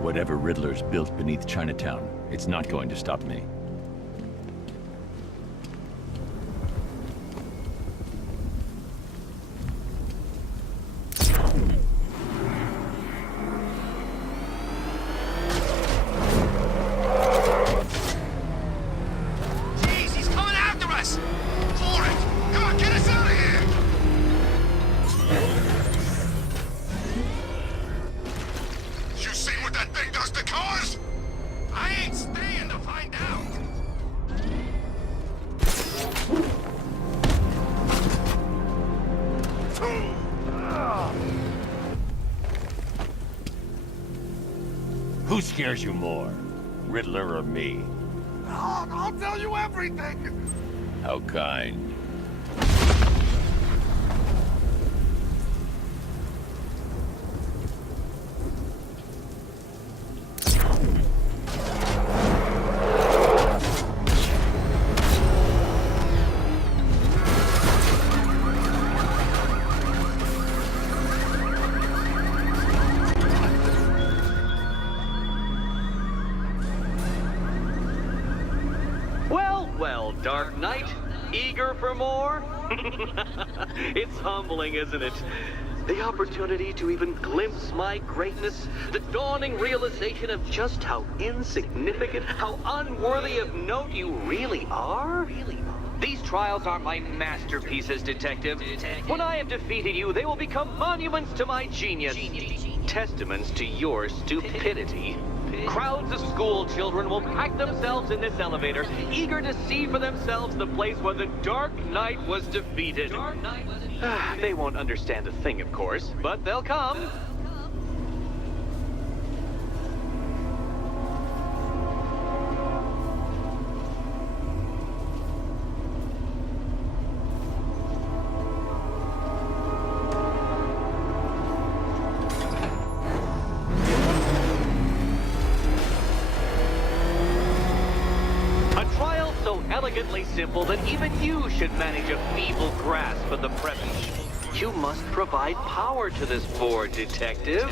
Whatever Riddler's built beneath Chinatown, it's not going to stop me. Jeez, he's coming after us! For it! Come on, get us out of here! You seen what that thing does to cars? I ain't staying to find out. Who scares you more, Riddler or me? I'll tell you everything! How kind. Well, Dark Knight, eager for more? It's humbling, isn't it? The opportunity to even glimpse my greatness, the dawning realization of just how insignificant, how unworthy of note you really are? These trials are my masterpieces, Detective. When I have defeated you, they will become monuments to my genius, testaments to your stupidity. Crowds of school children will pack themselves in this elevator, eager to see for themselves the place where the Dark Knight was defeated. They won't understand a thing, of course, but they'll come. Elegantly simple that even you should manage a feeble grasp of the premise. You must provide power to this board, Detective.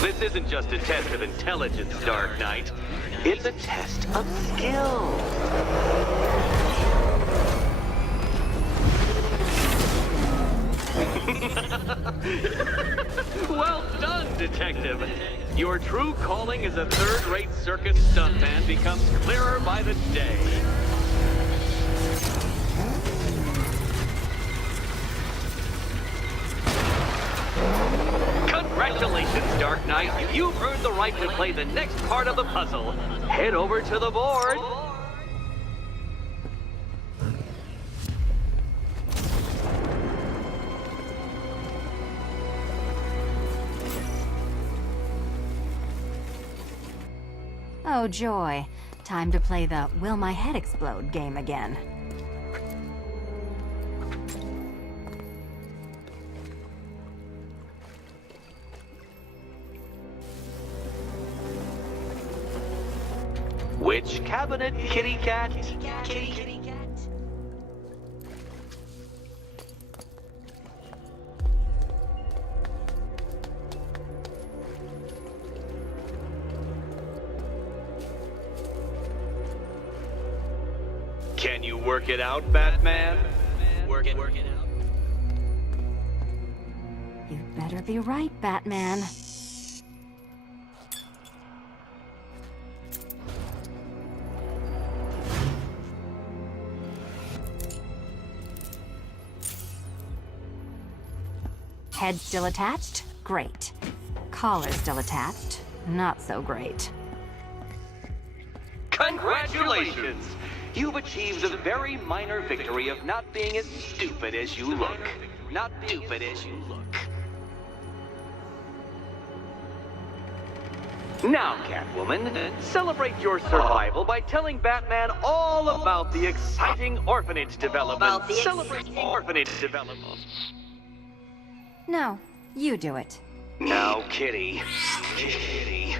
This isn't just a test of intelligence, Dark Knight. It's a test of skill. Well done, Detective. Your true calling as a third-rate circus stuntman becomes clearer by the day. Congratulations, Dark Knight. You've earned the right to play the next part of the puzzle. Head over to the board. Oh, joy. Time to play the Will My Head Explode game again. Which cabinet, kitty cat? Kitty cat? Can you work it out, Batman? Work it out. You'd better be right, Batman. Head still attached? Great. Collar still attached? Not so great. Congratulations! You've achieved the very minor victory of not being as stupid as you look. Not stupid as you look. Now, Catwoman, celebrate your survival by telling Batman all about the exciting orphanage development. Celebrate orphanage development. No, you do it. Now, Kitty. Kitty.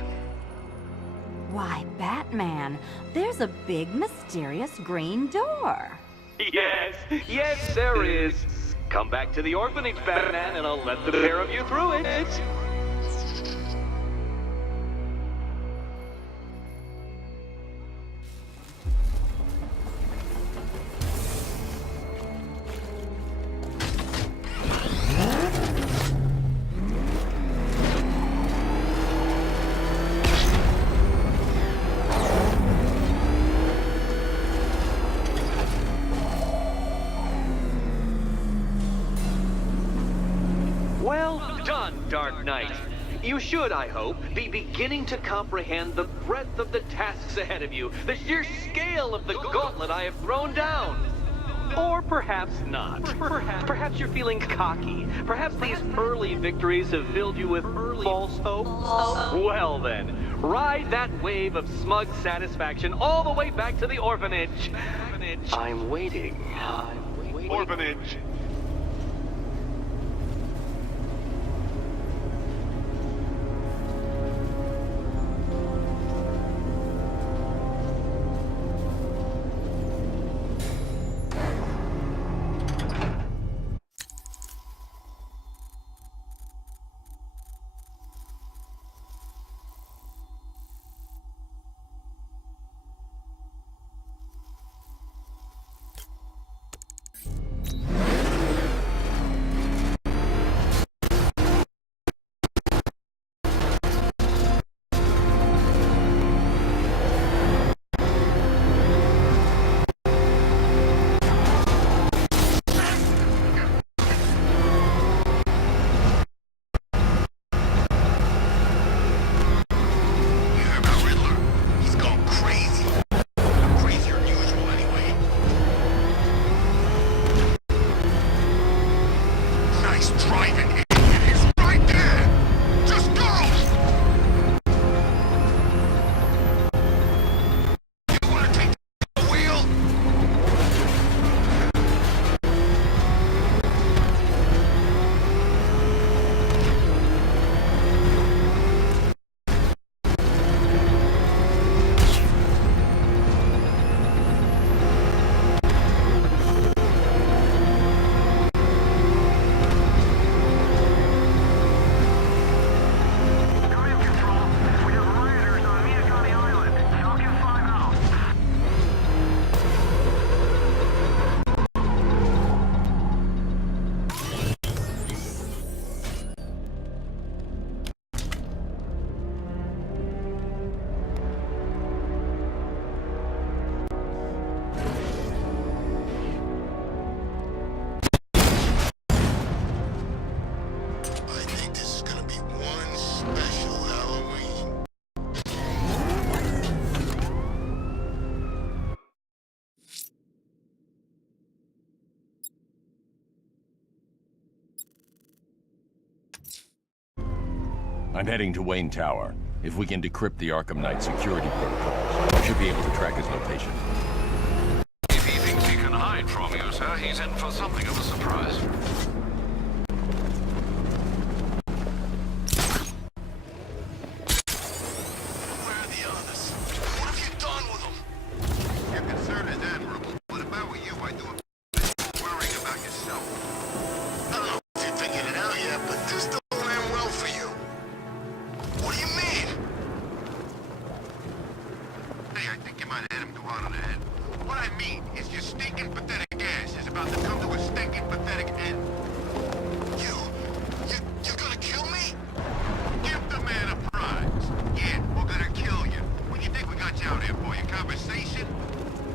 Why, Batman, there's a big, mysterious green door. Yes, there is. Come back to the orphanage, Batman, and I'll let the pair of you through it. Well done, Dark Knight. You should, I hope, be beginning to comprehend the breadth of the tasks ahead of you, the sheer scale of the gauntlet I have thrown down. Or perhaps not. Perhaps you're feeling cocky. Perhaps these early victories have filled you with false hope. Well then, ride that wave of smug satisfaction all the way back to the orphanage. I'm waiting. Orphanage. I'm heading to Wayne Tower. If we can decrypt the Arkham Knight security protocols, we should be able to track his location. If he thinks he can hide from you, sir, he's in for something of a surprise. Where are the others? What have you done with them? Your concern is admirable, but if I were you, I'd do a bit more worrying about yourself. I don't know if you're figured it out yet, but this don't end well for you. What do you mean? Hey, I think you might have hit him too hard on the head. What I mean is your stinking pathetic ass is about to come to a stinking pathetic end. You're gonna kill me? Give the man a prize. Yeah, we're gonna kill you. What do you think we got you out here for? Your conversation?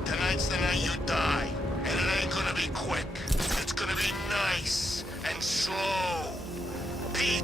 Tonight's the night you die. And it ain't gonna be quick. It's gonna be nice and slow. Pete.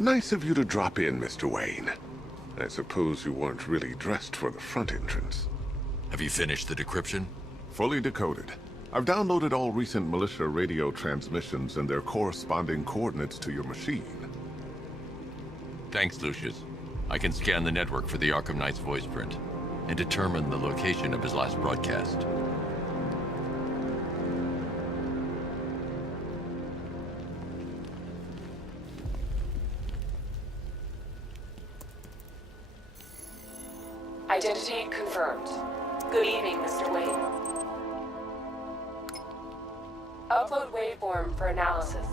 Nice of you to drop in, Mr. Wayne. I suppose you weren't really dressed for the front entrance. Have you finished the decryption? Fully decoded. I've downloaded all recent militia radio transmissions and their corresponding coordinates to your machine. Thanks, Lucius. I can scan the network for the Arkham Knight's voice print and determine the location of his last broadcast. Identity confirmed. Good evening, Mr. Wayne. Upload waveform for analysis.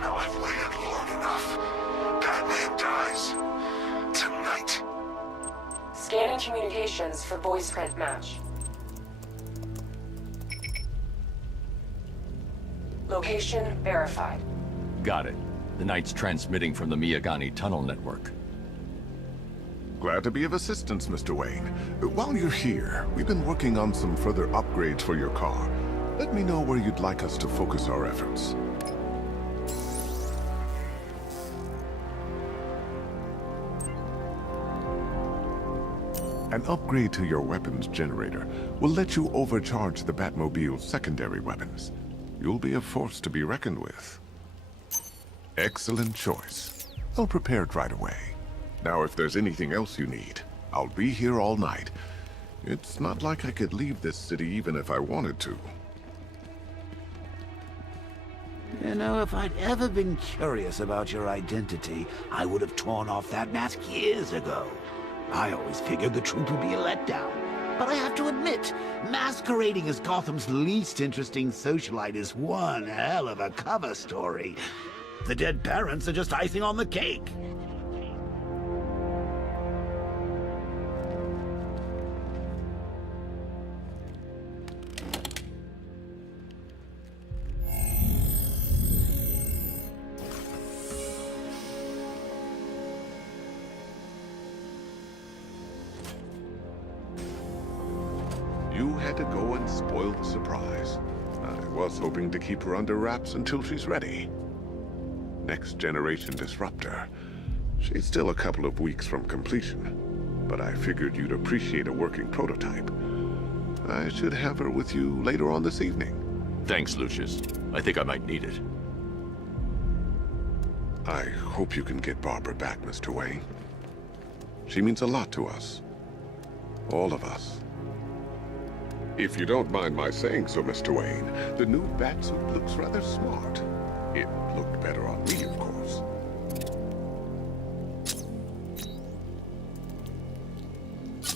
Now I've waited long enough. Batman dies. Tonight. Scanning communications for voice print match. Location verified. Got it. The Knight's transmitting from the Miyagani tunnel network. Glad to be of assistance, Mr. Wayne. While you're here, we've been working on some further upgrades for your car. Let me know where you'd like us to focus our efforts. An upgrade to your weapons generator will let you overcharge the Batmobile's secondary weapons. You'll be a force to be reckoned with. Excellent choice. I'll prepare it right away. Now, if there's anything else you need, I'll be here all night. It's not like I could leave this city even if I wanted to. You know, if I'd ever been curious about your identity, I would have torn off that mask years ago. I always figured the truth would be a letdown. But I have to admit, masquerading as Gotham's least interesting socialite is one hell of a cover story. The dead parents are just icing on the cake. You had to go and spoil the surprise. I was hoping to keep her under wraps until she's ready. Next generation disruptor. She's still a couple of weeks from completion, but I figured you'd appreciate a working prototype. I should have her with you later on this evening. Thanks, Lucius. I think I might need it. I hope you can get Barbara back, Mr. Wayne. She means a lot to us. All of us. If you don't mind my saying so, Mr. Wayne, the new Batsuit looks rather smart. It looked better on me, of course.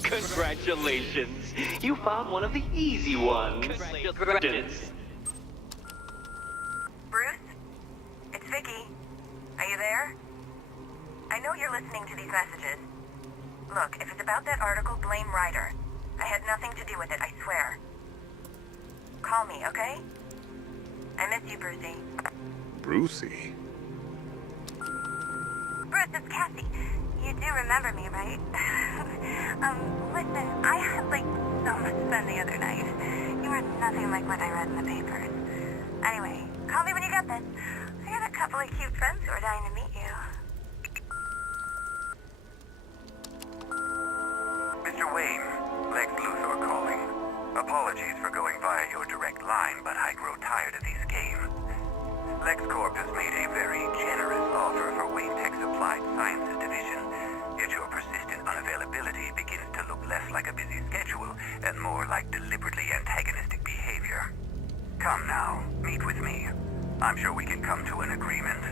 Congratulations! You found one of the easy ones. Congratulations. Bruce? It's Vicky. Are you there? I know you're listening to these messages. Look, if it's about that article, blame Ryder. I had nothing to do with it, I swear. Call me, okay? I miss you, Brucey. Brucey? Bruce, it's Cassie. You do remember me, right? Listen, I had, so much fun the other night. You were nothing like what I read in the papers. Anyway, call me when you get this. I got a couple of cute friends who are dying to meet you. Mr. Wayne, Lex Luthor calling. Apologies for going via your direct line, but I grow tired of these games. LexCorp has made a very generous offer for Wayne Tech's Applied Sciences Division, yet your persistent unavailability begins to look less like a busy schedule and more like deliberately antagonistic behavior. Come now, meet with me. I'm sure we can come to an agreement.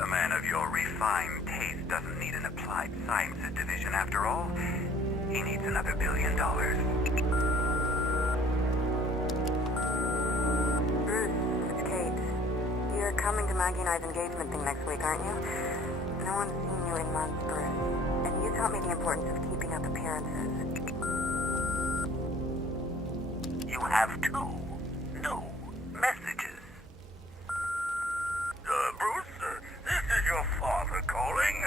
A man of your refined taste doesn't need an Applied Sciences Division after all. He needs another $1 billion. Bruce, it's Kate. You're coming to Maggie and I's engagement thing next week, aren't you? No one's seen you in months, Bruce. And you taught me the importance of keeping up appearances. You have two new messages. Bruce, this is your father calling.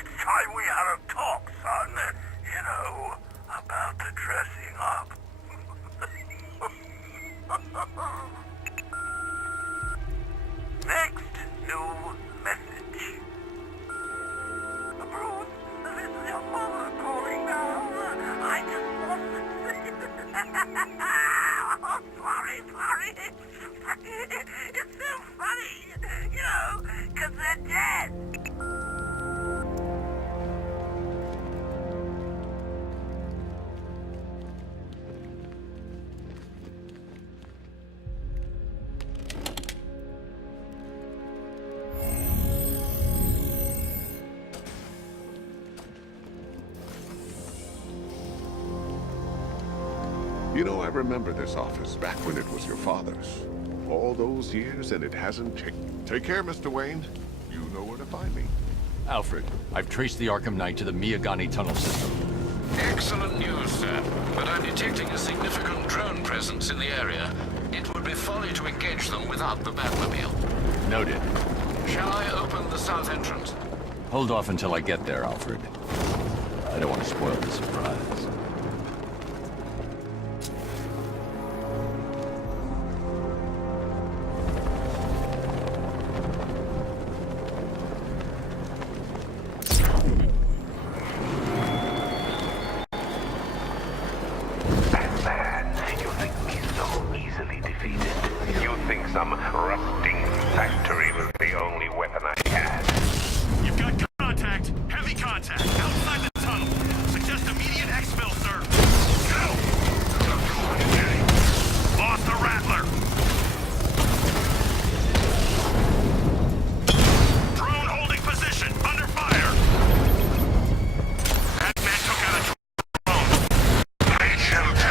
It's time we had a talk, son. You know, about the dressing up. Next new message. You know, I remember this office back when it was your father's. All those years and it hasn't changed. Take care, Mr. Wayne. You know where to find me. Alfred, I've traced the Arkham Knight to the Miyagani tunnel system. Excellent news, sir. But I'm detecting a significant drone presence in the area. It would be folly to engage them without the Batmobile. Noted. Shall I open the south entrance? Hold off until I get there, Alfred. I don't want to spoil the surprise. Some rusting factory was the only weapon I had. You've got contact. Heavy contact. Outside the tunnel. Suggest immediate exfil, sir. Go! Lost the Rattler. Drone holding position. Under fire. That man took out a drone. HMK.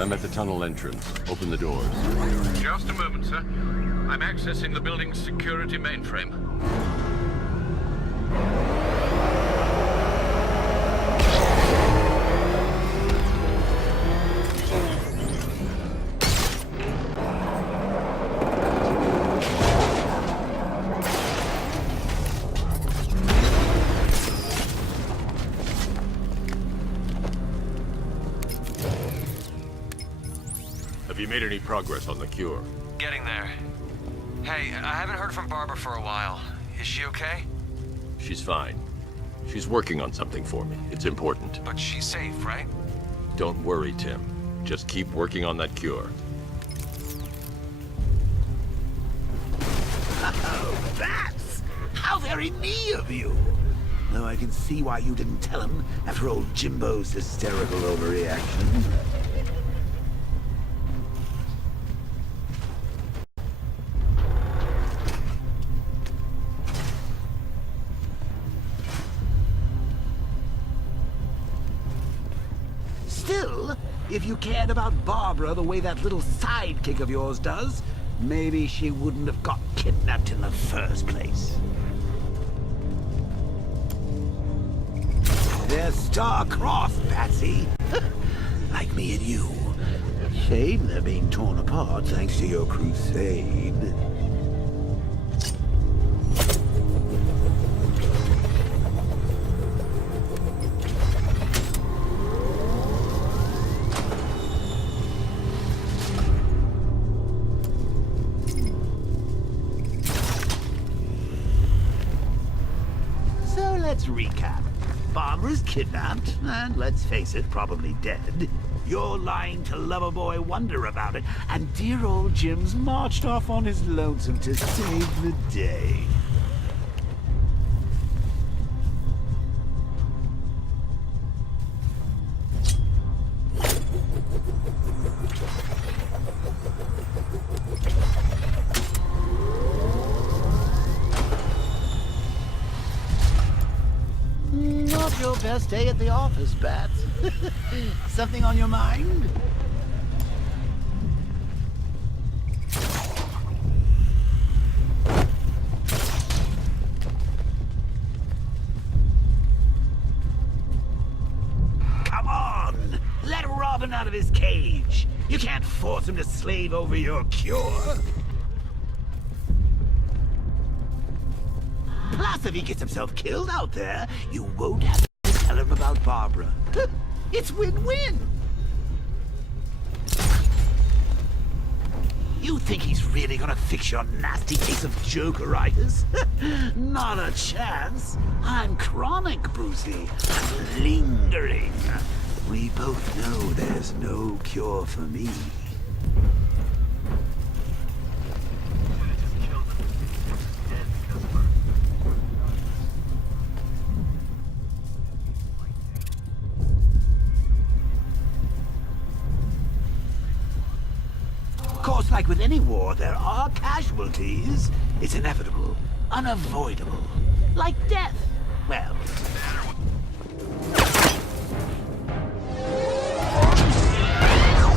I'm at the tunnel entrance. Open the doors. Just a moment, sir. I'm accessing the building's security mainframe. Have you made any progress on the cure? Getting there. Hey, I haven't heard from Barbara for a while. Is she okay? She's fine. She's working on something for me. It's important. But she's safe, right? Don't worry, Tim. Just keep working on that cure. Oh, bats! How very me of you! Though I can see why you didn't tell him after old Jimbo's hysterical overreaction. Still, if you cared about Barbara the way that little sidekick of yours does, maybe she wouldn't have got kidnapped in the first place. They're star-crossed, Patsy. Like me and you. Shame they're being torn apart thanks to your crusade. Let's recap. Barbara's kidnapped, and let's face it, probably dead. You're lying to Loverboy Wonder about it, and dear old Jim's marched off on his lonesome to save the day. Not your best day at the office, Bats. Something on your mind? Come on! Let Robin out of his cage. You can't force him to slave over your cure. Plus, if he gets himself killed out there, you won't have to tell him about Barbara. It's win-win. You think he's really gonna fix your nasty case of jokeritis? Not a chance. I'm chronic, Brucey. I'm lingering. We both know there's no cure for me. Of course, like with any war, there are casualties. It's inevitable, unavoidable. Like death. Well... No.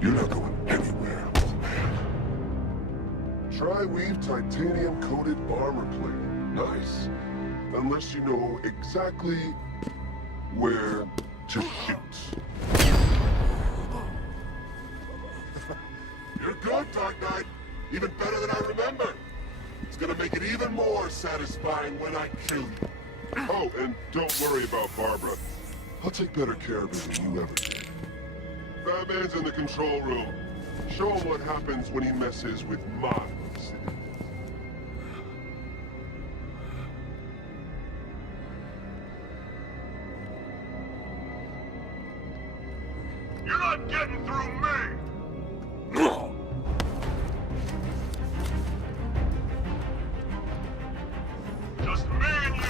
You're not going anywhere, old man. Tri-weave titanium-coated armor plate. Nice. Unless you know exactly where to shoot. You're good, Dark Knight. Even better than I remember. It's gonna make it even more satisfying when I kill you. Oh, and don't worry about Barbara. I'll take better care of her than you ever did. Batman's in the control room. Show him what happens when he messes with my city. You're not getting through me! Just me and you!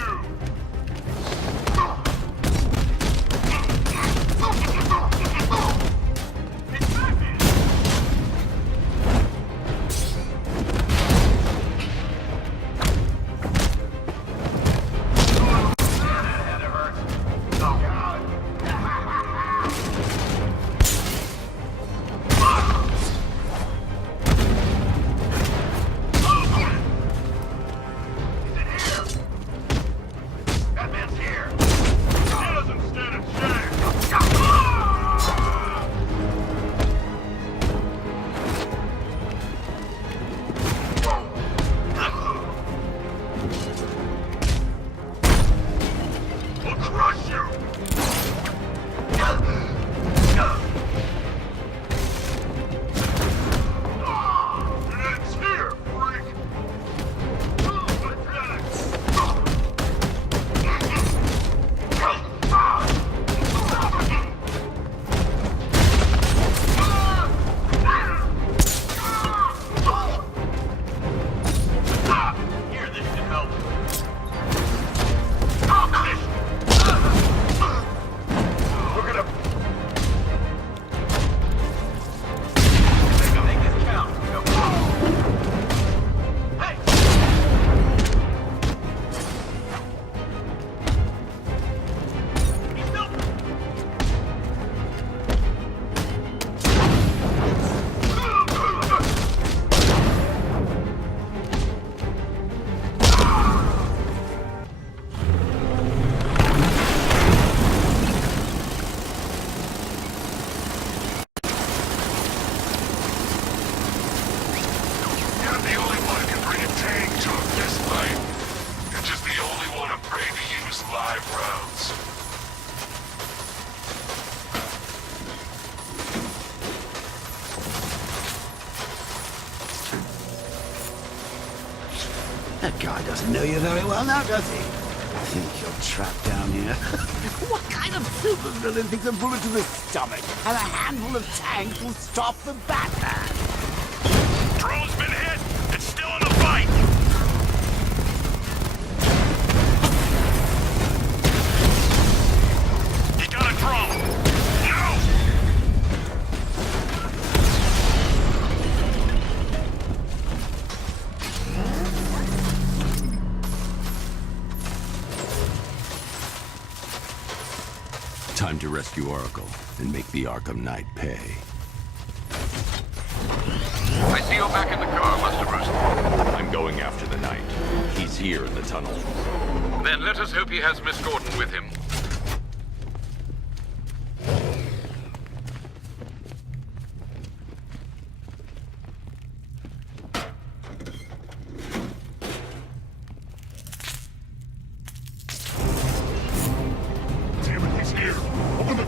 That guy doesn't know you very well now, does he? I think you're trapped down here. What kind of supervillain thinks a bullet to the stomach and a handful of tanks will stop the Batman? Drone's been hit! It's still in the fight! He got a drone! No! Time to rescue Oracle and make the Arkham Knight pay. I see you're back in the car, Master Bruce. I'm going after the Knight. He's here in the tunnel. Then let us hope he has Miss Gordon with him. Damn it, he's here! Open the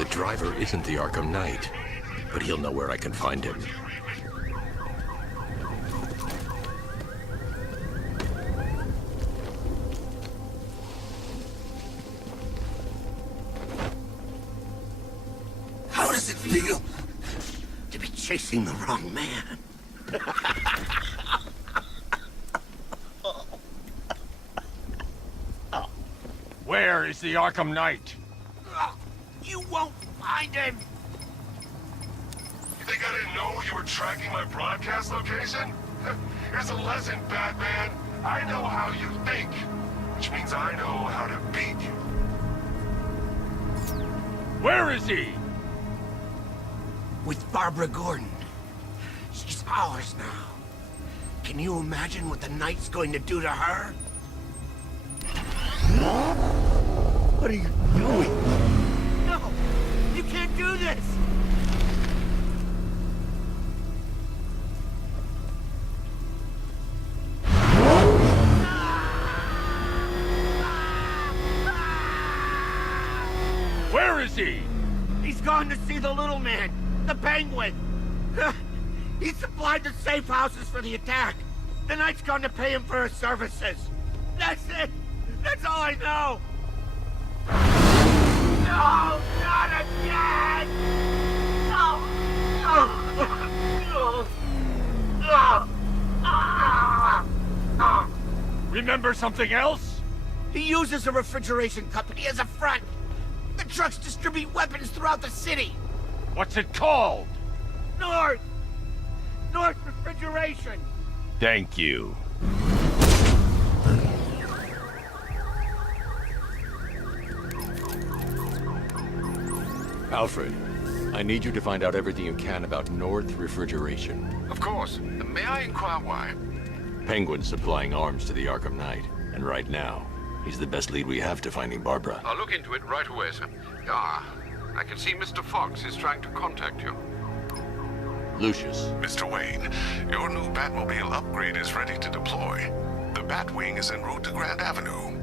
The driver isn't the Arkham Knight, but he'll know where I can find him. How does it feel to be chasing the wrong man? Where is the Arkham Knight? You won't find him! You think I didn't know you were tracking my broadcast location? Here's a lesson, Batman. I know how you think, which means I know how to beat you. Where is he? With Barbara Gordon. She's ours now. Can you imagine what the Knight's going to do to her? What are you doing? No! You can't do this! Where is he? He's gone to see the little man, the Penguin. He supplied the safe houses for the attack. The Knight's gone to pay him for his services. That's it. That's all I know. No, not again. No. Remember something else? He uses a refrigeration company as a front. The trucks distribute weapons throughout the city. What's it called? North Refrigeration. Thank you. Alfred, I need you to find out everything you can about North Refrigeration. Of course. May I inquire why? Penguin's supplying arms to the Arkham Knight, and right now, he's the best lead we have to finding Barbara. I'll look into it right away, sir. Ah, I can see Mr. Fox is trying to contact you. Lucius. Mr. Wayne, your new Batmobile upgrade is ready to deploy. The Batwing is en route to Grand Avenue.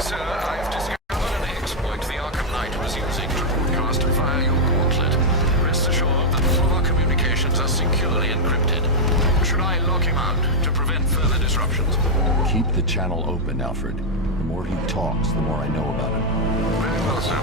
Sir, I've discovered an exploit the Arkham Knight was using to broadcast via your gauntlet. Rest assured that all of our communications are securely encrypted. Should I lock him out to prevent further disruptions? Keep the channel open, Alfred. The more he talks, the more I know about him. Very well, sir.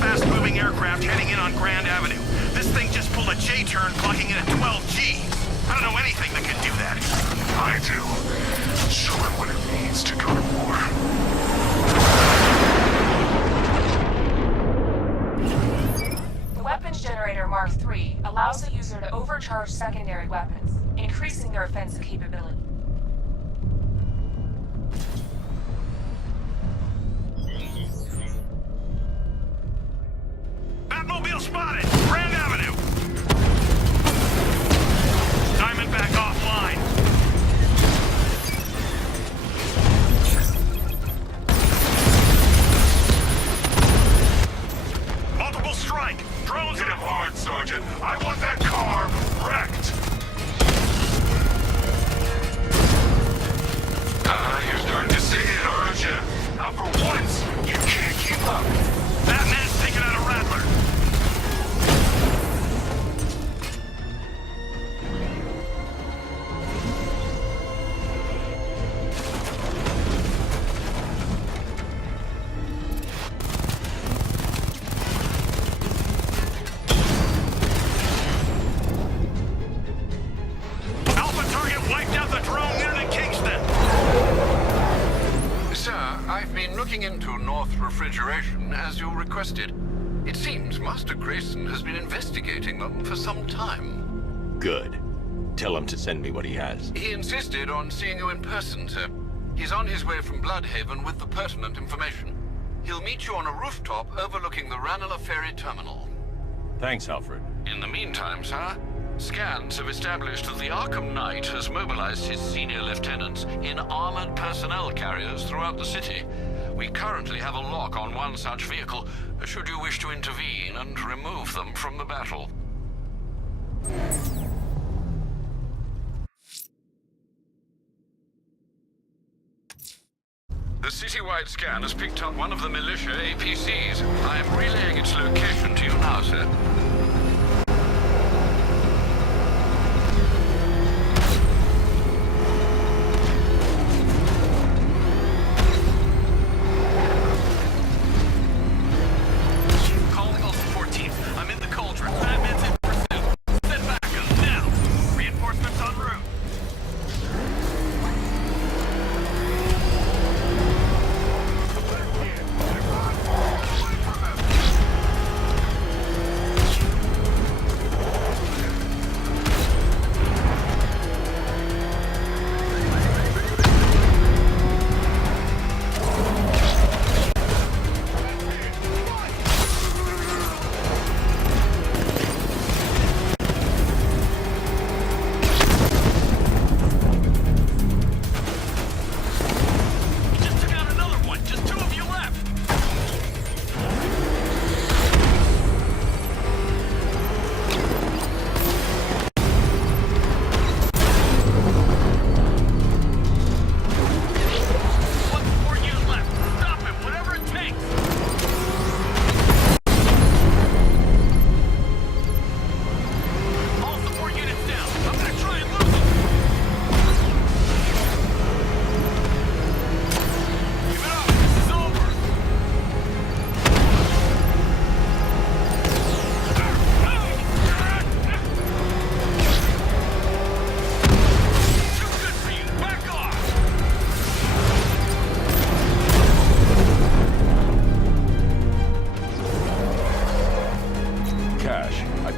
Fast-moving aircraft heading in on Grand Avenue. This thing just pulled a J-turn, clocking in at 12 G. I don't know anything that can do that. I do. Show him what it means to go to war. The weapons generator Mark III allows the user to overcharge secondary weapons, increasing their offensive capability. Batmobile spotted! Grand Avenue! Diamondback offline. Multiple strike! Drones hit him hard, Sergeant. I want that car wrecked! You're starting to see it, aren't you? Now for once, you can't keep up. Batman's taking out a Rattler. Alpha target wiped out the drone unit in Kingston. Sir, I've been looking into North Refrigeration as you requested. It seems Master Grayson has been investigating them for some time. Good. Tell him to send me what he has. He insisted on seeing you in person, sir. He's on his way from Bloodhaven with the pertinent information. He'll meet you on a rooftop overlooking the Ranelagh Ferry Terminal. Thanks, Alfred. In the meantime, sir, Scans have established that the Arkham Knight has mobilized his senior lieutenants in armored personnel carriers throughout the city. We currently have a lock on one such vehicle, should you wish to intervene and remove them from the battle. The citywide scan has picked up one of the militia APCs. I am relaying its location to you now, sir. Calling all 14th. I'm in the cauldron. Batman's in pursuit. Send backup now. Reinforcements en route.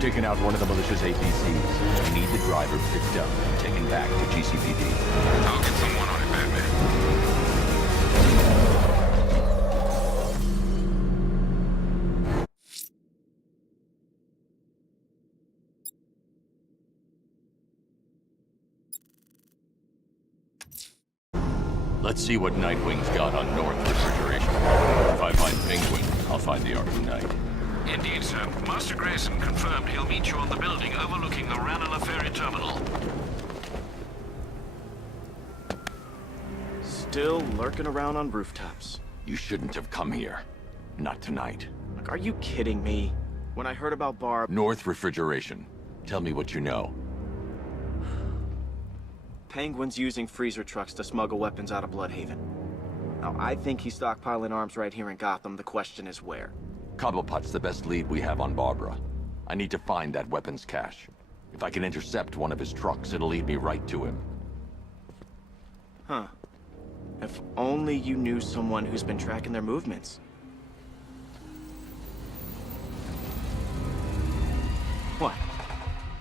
Taken out one of the militia's APCs. I need the driver picked up and taken back to GCPD. I'll get someone on it, Batman. Let's see what Nightwing's got on North Refrigeration. If I find Penguin, I'll find the Arkham Knight. Indeed, sir. Master Grayson confirmed he'll meet you on the building overlooking the Ranelagh Ferry Terminal. Still lurking around on rooftops. You shouldn't have come here. Not tonight. Like, are you kidding me? When I heard about Barb... North Refrigeration. Tell me what you know. Penguin's using freezer trucks to smuggle weapons out of Bloodhaven. Now, I think he's stockpiling arms right here in Gotham. The question is where. Cobblepot's the best lead we have on Barbara. I need to find that weapons cache. If I can intercept one of his trucks, it'll lead me right to him. Huh. If only you knew someone who's been tracking their movements. What?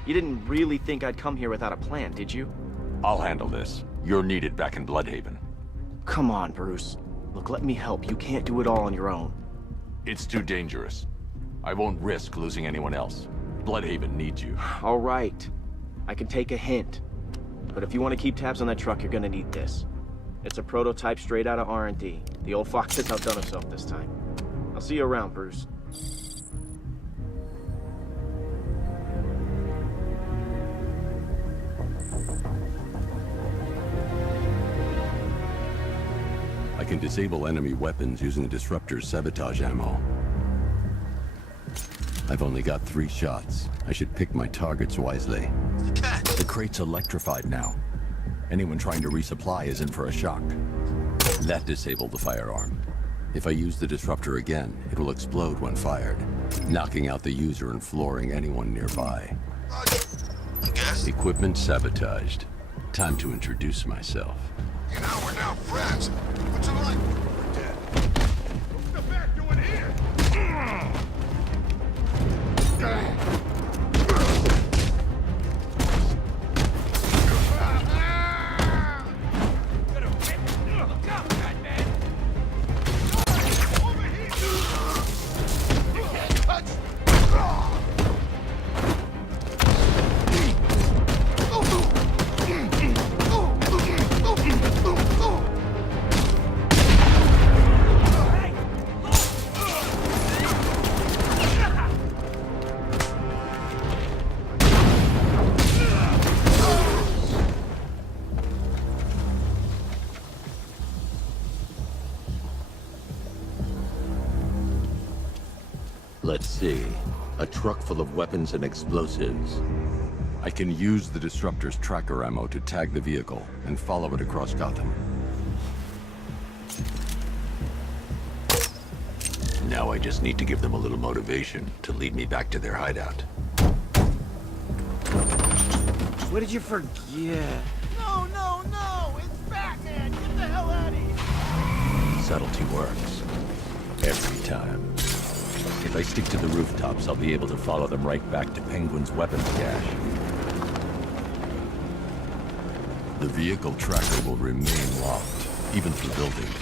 You didn't really think I'd come here without a plan, did you? I'll handle this. You're needed back in Bloodhaven. Come on, Bruce. Look, let me help. You can't do it all on your own. It's too dangerous. I won't risk losing anyone else. Bloodhaven needs you. All right. I can take a hint. But if you want to keep tabs on that truck, you're gonna need this. It's a prototype straight out of R&D. The old fox has outdone himself this time. I'll see you around, Bruce. I can disable enemy weapons using the disruptor's sabotage ammo. I've only got 3 shots. I should pick my targets wisely. The crate's electrified now. Anyone trying to resupply is in for a shock. That disabled the firearm. If I use the disruptor again, it will explode when fired, knocking out the user and flooring anyone nearby. Equipment sabotaged. Time to introduce myself. You know, we're now friends. What's it like? We're dead. What's the bat doing here? Let's see. A truck full of weapons and explosives. I can use the Disruptor's tracker ammo to tag the vehicle and follow it across Gotham. Now I just need to give them a little motivation to lead me back to their hideout. What did you forget? No, no, no! It's Batman! Get the hell out of here! Subtlety works. Every time. If I stick to the rooftops, I'll be able to follow them right back to Penguin's weapons cache. The vehicle tracker will remain locked, even through buildings,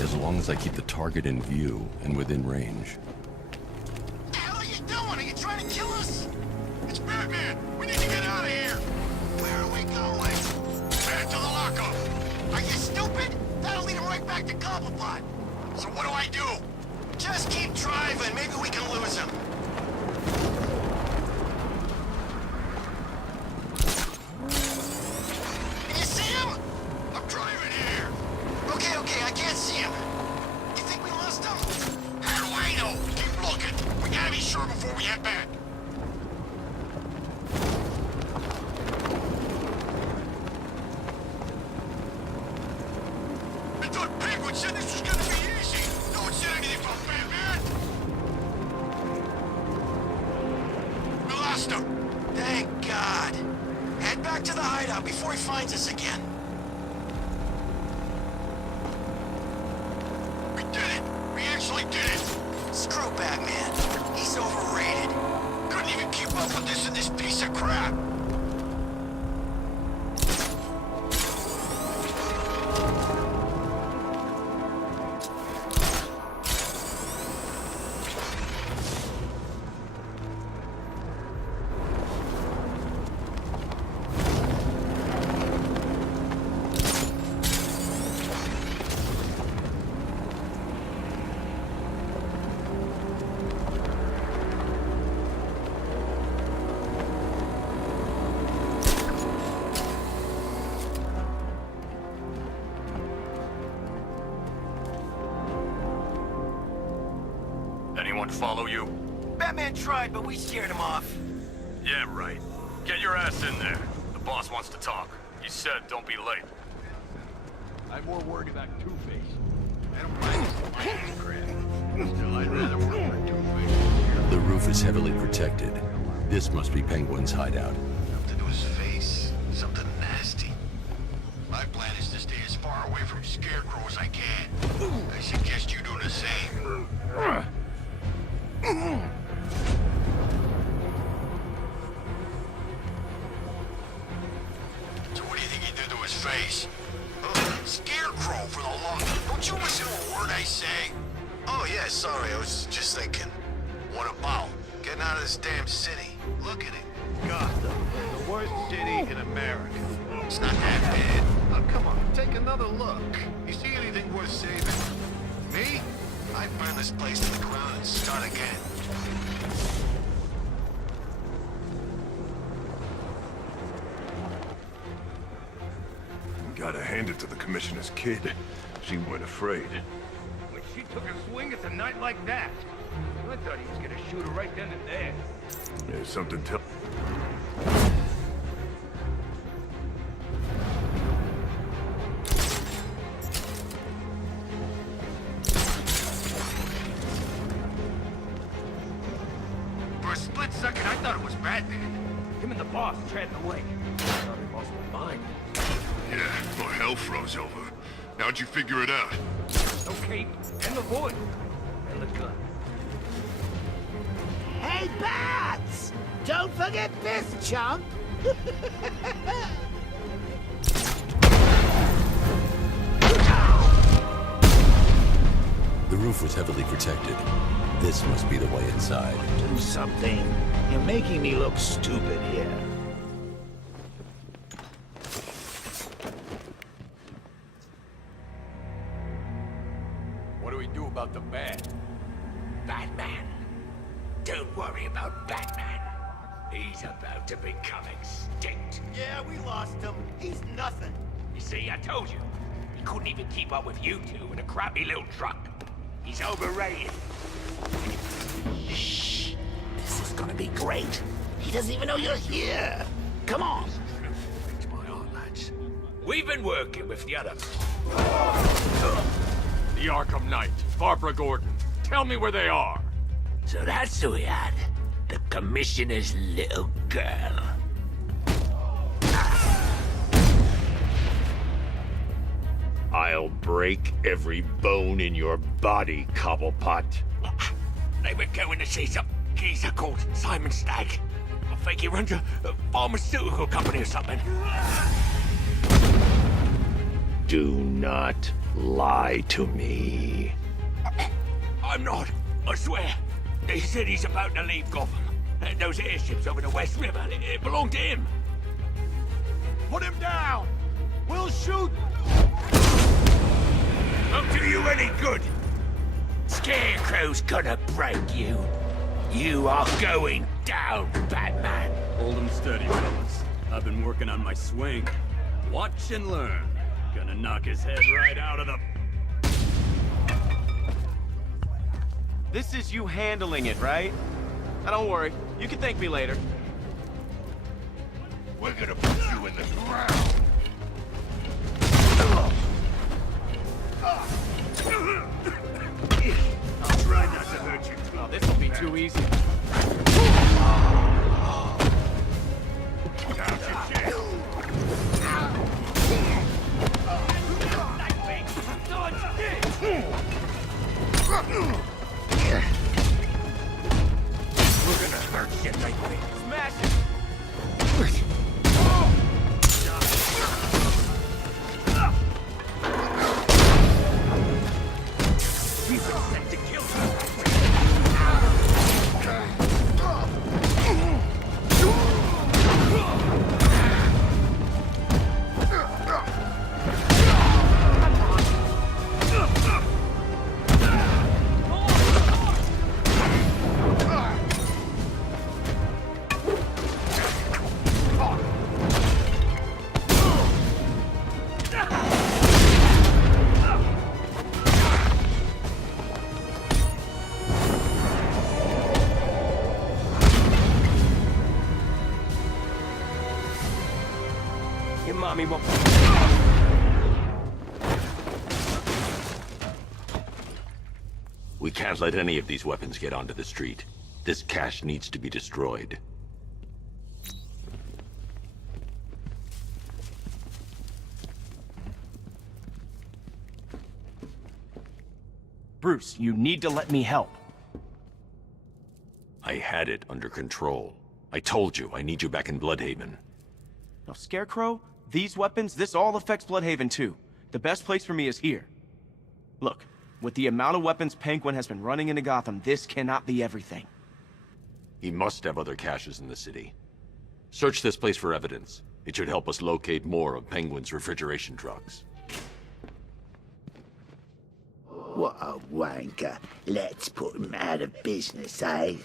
as long as I keep the target in view and within range. What the hell are you doing? Are you trying to kill us? It's Batman! We need to get out of here! Where are we going? Back to the lockup! Are you stupid? That'll lead him right back to Cobblepot! So what do I do? Just keep driving. Maybe we can lose him. Can you see him? I'm driving here. Okay, okay, I can't see him. You think we lost him? How do I know? Keep looking. We gotta be sure before we head back. I thought Penguin said this was gonna be easy. No one said anything about Batman. We lost him. Thank God. Head back to the hideout before he finds us again. We did it. We actually did it. Screw Batman. He's overrated. Couldn't even keep up with this in this piece of crap. Anyone follow you? Batman tried, but we scared him off. Yeah, right. Get your ass in there. The boss wants to talk. He said don't be late. I'm more worried about Two-Face. I don't mind this lying crap. Still, I'd rather work for Two-Face. The roof is heavily protected. This must be Penguin's hideout. Something to his face. Something nasty. My plan is to stay as far away from Scarecrow as I can. I suggest you do the same. So what do you think he did to his face? Scarecrow for the law. Don't you listen to a word I say? Oh yeah, sorry, I was just thinking. What about getting out of this damn city? Look at it. Gotham, the worst city in America. It's not that bad. Oh, come on, take another look. You see anything worth saving? Me? I'd burn this place to the ground and start again. Gotta hand it to the commissioner's kid. She weren't afraid. When she took a swing at the night like that, I thought he was gonna shoot her right then and there. There's something to... For a split second, I thought it was Batman. Him and the boss treading away. I thought he lost my mind. Yeah, well, hell froze over. How'd you figure it out? No cape, and the voice, and the gun. Hey, Bats! Don't forget this, chump! The roof was heavily protected. This must be the way inside. Do something. You're making me look stupid here. What do we do about the bat? Batman. Don't worry about Batman. He's about to become extinct. Yeah, we lost him. He's nothing. You see, I told you. He couldn't even keep up with you two in a crappy little truck. He's overrated. Shh. gonna be great. He doesn't even know you're here. Come on. My arm, lads. We've been working with the other. The Arkham Knight, Barbara Gordon. Tell me where they are. So that's who we had. The Commissioner's little girl. I'll break every bone in your body, Cobblepot. They were going to see some geezer called Simon Stagg. I think he runs a pharmaceutical company or something. Do not lie to me. I'm not, I swear. They said he's about to leave Gotham. Those airships over the West River, it belonged to him. Put him down! We'll shoot! Won't do you any good. Scarecrow's gonna break you. You are going down, Batman. Hold him steady, fellas. I've been working on my swing. Watch and learn. Gonna knock his head right out of the... This is you handling it, right? Now don't worry. You can thank me later. We're gonna put you in the ground. I'll try not to hurt you. Oh, this will be too easy. We're gonna hurt you lately. Smash it! We were sent to kill Your mommy won't... We can't let any of these weapons get onto the street. This cache needs to be destroyed. Bruce, you need to let me help. I had it under control. I told you, I need you back in Bloodhaven. Now, Scarecrow, these weapons, this all affects Bloodhaven too. The best place for me is here. Look, with the amount of weapons Penguin has been running into Gotham, this cannot be everything. He must have other caches in the city. Search this place for evidence. It should help us locate more of Penguin's refrigeration trucks. What a wanker. Let's put him out of business, eh?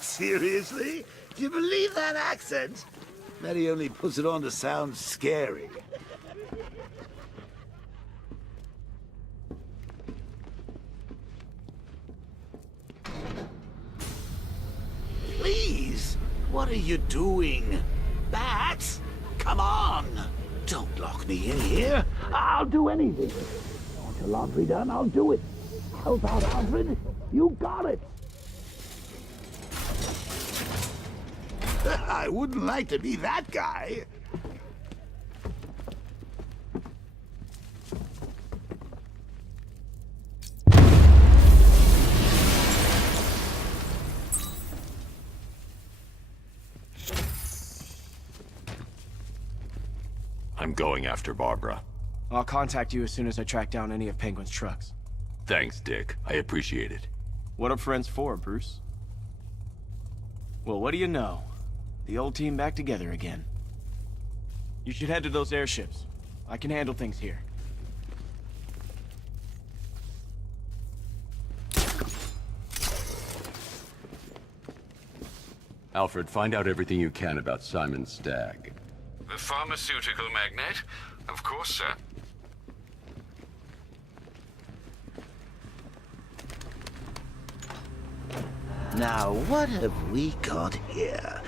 Seriously? Do you believe that accent? Bet he only puts it on to sound scary. Please, what are you doing? Bats? Come on! Don't lock me in here. I'll do anything. Want your laundry done? I'll do it. Help out, Alfred. You got it. I wouldn't like to be that guy. I'm going after Barbara. I'll contact you as soon as I track down any of Penguin's trucks. Thanks, Dick. I appreciate it. What are friends for, Bruce? Well, what do you know? The old team back together again. You should head to those airships. I can handle things here. Alfred, find out everything you can about Simon Stagg. The pharmaceutical magnate? Of course, sir. Now, what have we got here?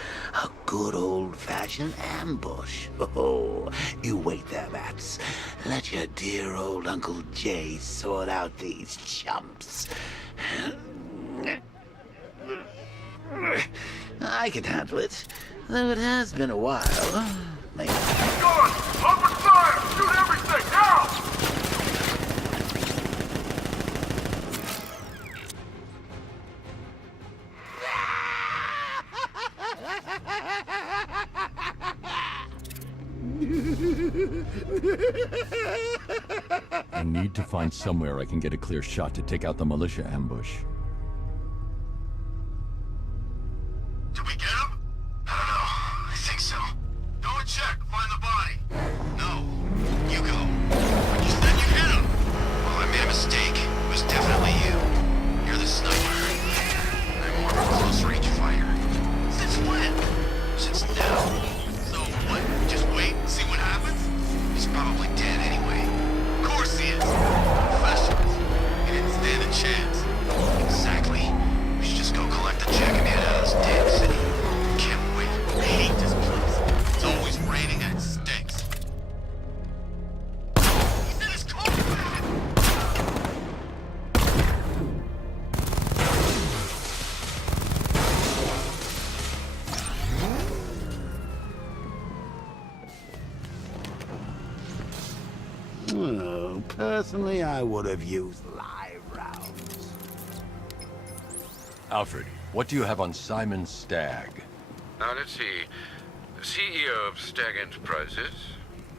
A good old-fashioned ambush. Oh, you wait there, Max. Let your dear old Uncle Jay sort out these chumps. I can handle it, though it has been a while. Maybe. Guns! Open fire! Shoot everything! Now! I need to find somewhere I can get a clear shot to take out the militia ambush. Did we get him? I don't know. I think so. Go and check. Find the body. No. You go. You said you hit him. Well, I made a mistake. It was definitely you. You're the sniper. I'm more of a close-range fighter. Since when? Since now. So what? Just wait and see what happens? He's probably dead anyway. Of course he is. Professionals. He didn't stand a chance. Exactly. We should just go collect the check and head out of this damn city. Can't wait. I hate this place. It's always raining and it stinks. He's in his car! Oh, personally, I would have used live rounds. Alfred, what do you have on Simon Stagg? Now, let's see. The CEO of Stagg Enterprises,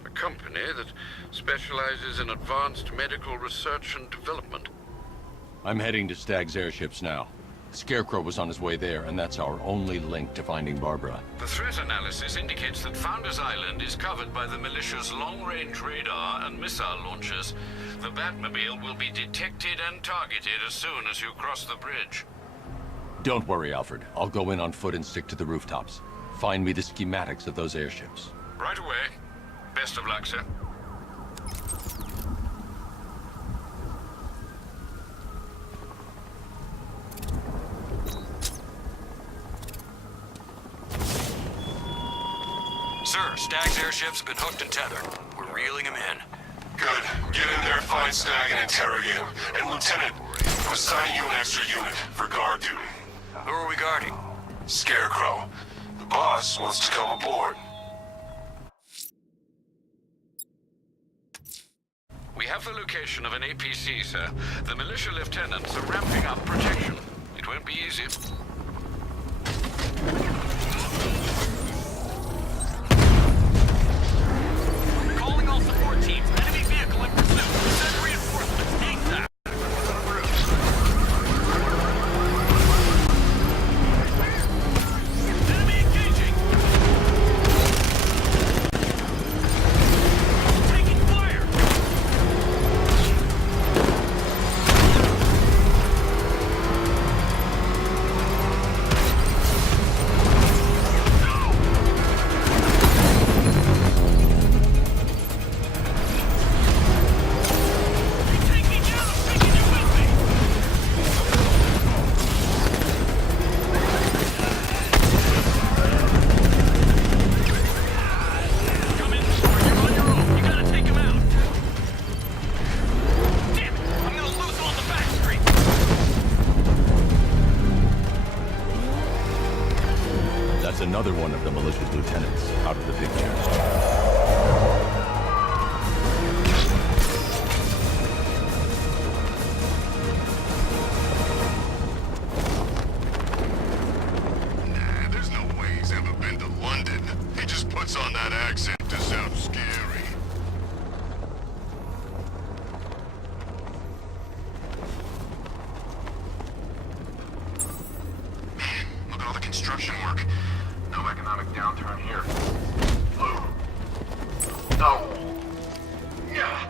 a company that specializes in advanced medical research and development. I'm heading to Stagg's airships now. Scarecrow was on his way there, and that's our only link to finding Barbara. The threat analysis indicates that Founders Island is covered by the militia's long-range radar and missile launchers. The Batmobile will be detected and targeted as soon as you cross the bridge. Don't worry, Alfred. I'll go in on foot and stick to the rooftops. Find me the schematics of those airships. Right away. Best of luck, sir. Sir, Stagg's airships have been hooked and tethered. We're reeling him in. Good. Get in there, find Stagg, and interrogate him. And Lieutenant, I'm assigning you an extra unit for guard duty. Who are we guarding? Scarecrow. The boss wants to come aboard. We have the location of an APC, sir. The militia lieutenants are ramping up protection. It won't be easy. Calling all support teams. Enemy vehicle in pursuit. Send reinforcements. ASAP. Enemy engaging. Taking fire. That's another one of the militia's lieutenants out of the picture. Nah, there's no way he's ever been to London. He just puts on that accent to sound scary. Man, look at all the construction work. No economic downturn here. No. Yeah.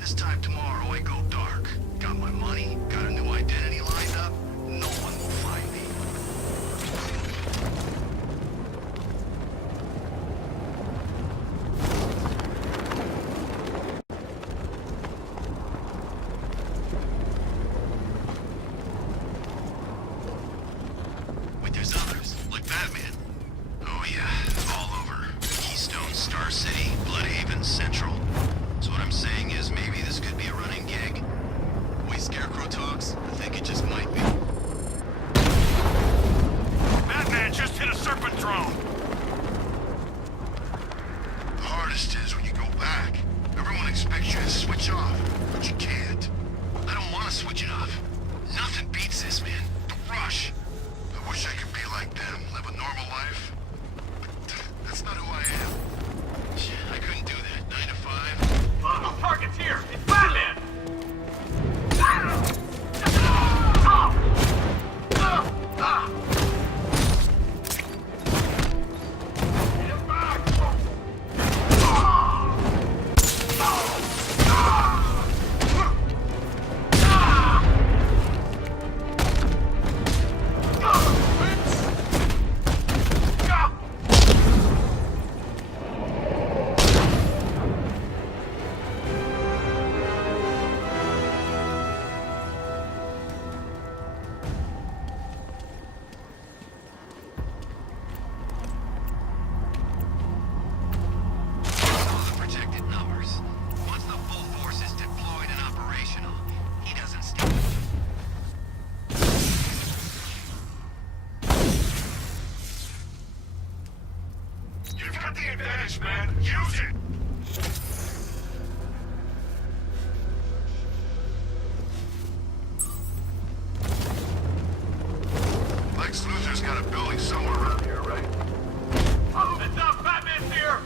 This time tomorrow I go dark. Got my money, got a new identity lined up. No one will find me. Wait, there's others, like Batman. Oh yeah, all over. Keystone, Star City, Bloodhaven, Central. So what I'm saying is maybe this could be a running gig. The way Scarecrow talks, I think it just might be. Batman just hit a Serpent drone! The hardest is when you go back. Everyone expects you to switch off, but you can't. I don't want to switch it off. Nothing beats this, man. The rush. I wish I could be like them, live a normal life. But that's not who I am. I couldn't do that. 9 to 5. Oh, target's here! It's Batman! Lex Luthor's got a building somewhere around here, right? It's up! Batman's here!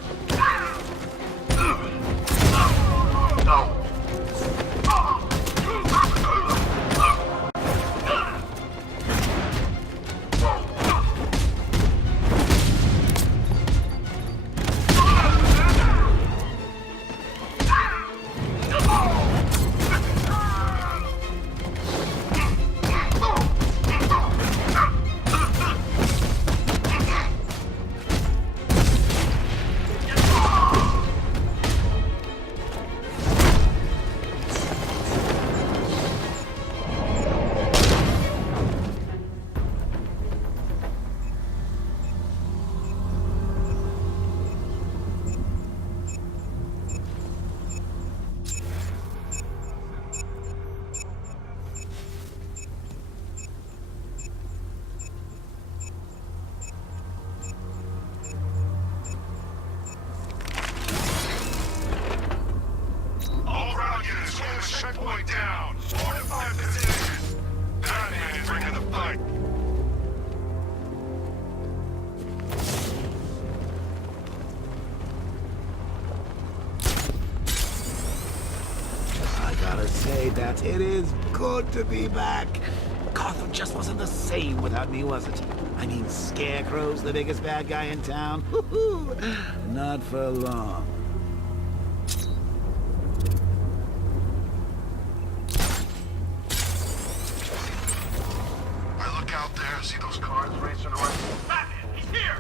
Checkpoint down! Fortify position! Batman is bringing the fight! I gotta say that it is good to be back. Gotham just wasn't the same without me, was it? I mean, Scarecrow's the biggest bad guy in town. Not for long. I look out there, see those cars racing around. Batman, he's here!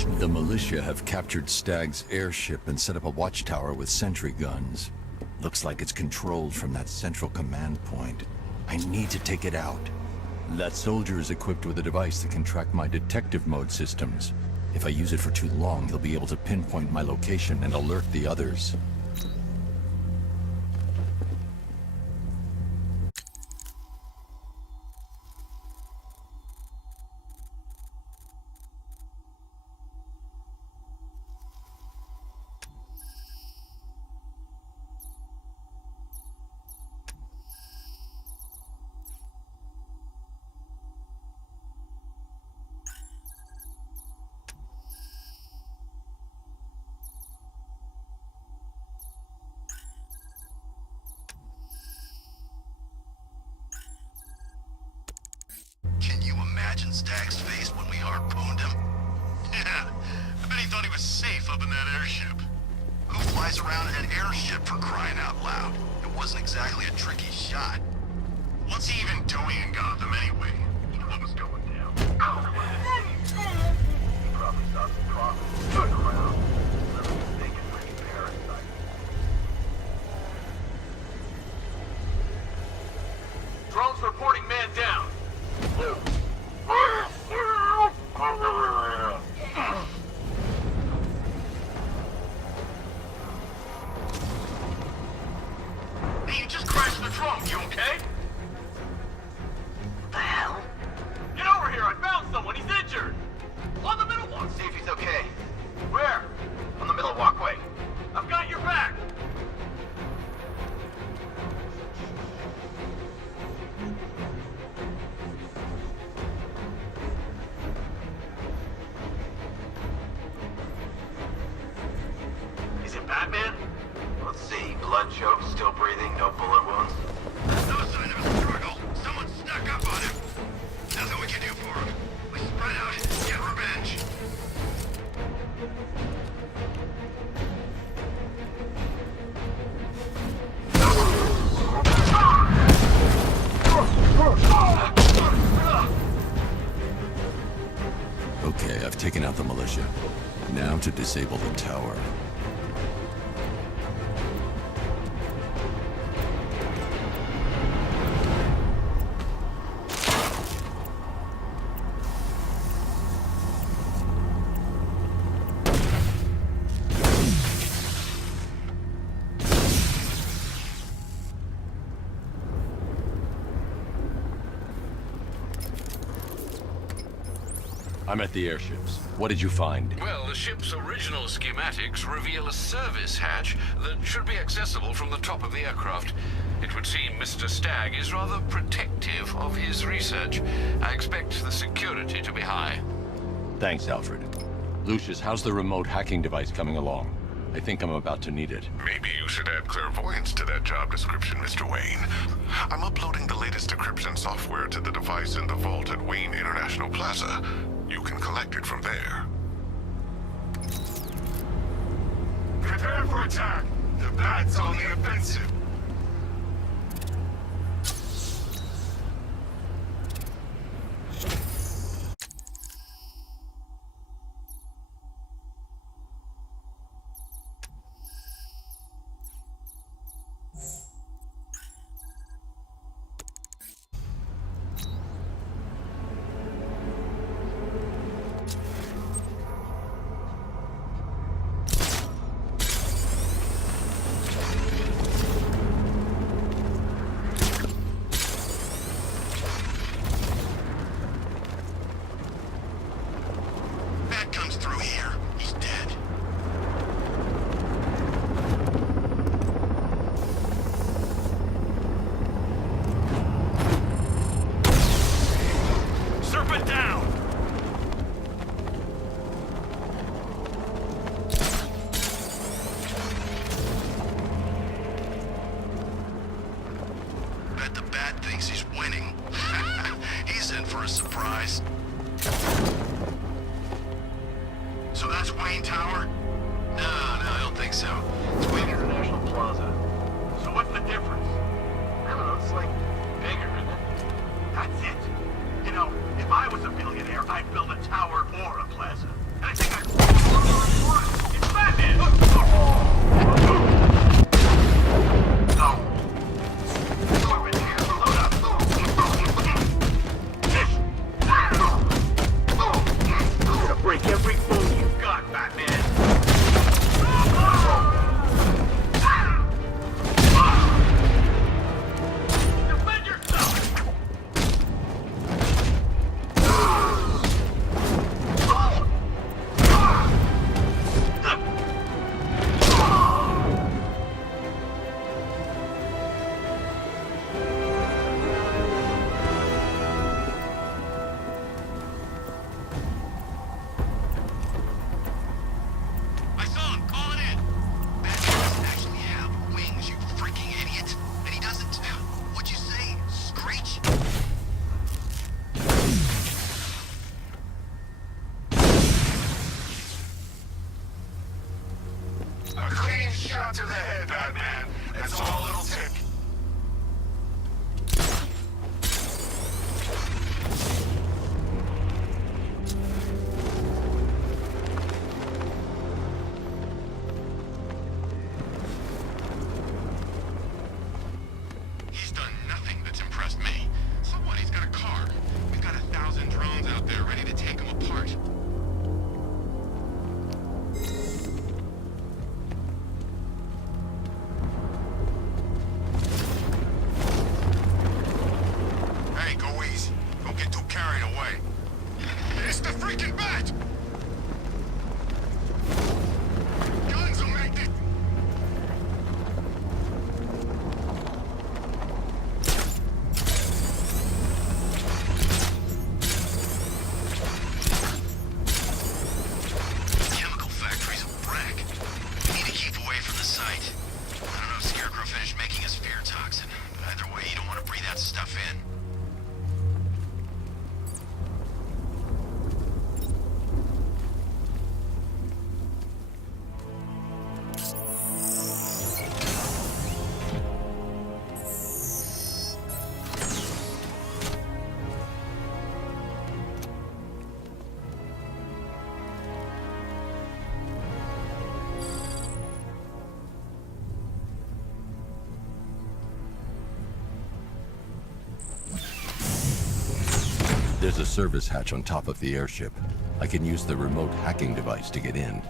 The militia have captured Stag's airship and set up a watchtower with sentry guns. Looks like it's controlled from that central command point. I need to take it out. That soldier is equipped with a device that can track my detective mode systems. If I use it for too long, he'll be able to pinpoint my location and alert the others. Can you imagine Stag's face when we harpooned him? Yeah, I bet he thought he was safe up in that airship. Who flies around in an airship, for crying out loud? It wasn't exactly a tricky shot. What's he even doing in Gotham anyway? You know what was going down. He probably saw some profits stuck around. Never mistaken for any parasite. Drones reporting man down. Hey, you just crashed the trunk. You okay? What the hell? Get over here. I found someone. He's injured. On the middle walk. See if he's okay. Where? On the middle walkway. I've got your back. Is it Batman? Let's see. Blood choked, still breathing, no bullet wounds. No sign of a struggle. Someone snuck up on him. Nothing we can do for him. We spread out and get revenge. Okay, I've taken out the militia. Now to disable the tower. I'm at the airships. What did you find? Well, the ship's original schematics reveal a service hatch that should be accessible from the top of the aircraft. It would seem Mr. Stagg is rather protective of his research. I expect the security to be high. Thanks, Alfred. Lucius, how's the remote hacking device coming along? I think I'm about to need it. Maybe you should add clairvoyance to that job description, Mr. Wayne. I'm uploading the latest decryption software to the device in the vault at Wayne International Plaza. You can collect it from there. Prepare for attack. The Bat's on the offensive. So that's Wayne Tower? No, I don't think so. It's Wayne International Plaza. So what's the difference? I don't know, it's like bigger, isn't it? That's it. You know, if I was a billionaire, I'd build a tower or a plaza. And I think I'd shot to the head, Batman. That's all it'll take. He's done nothing that's impressed me. So what? He's got a car. We've got 1,000 drones out there ready to take him apart. Hey, go easy. Don't get too carried away. It's the freaking bat! Guns will make it! Chemical factory's a wreck. We need to keep away from the site. I don't know if Scarecrow finished making his fear toxin, but either way, you don't want to breathe that stuff in. There's a service hatch on top of the airship. I can use the remote hacking device to get in.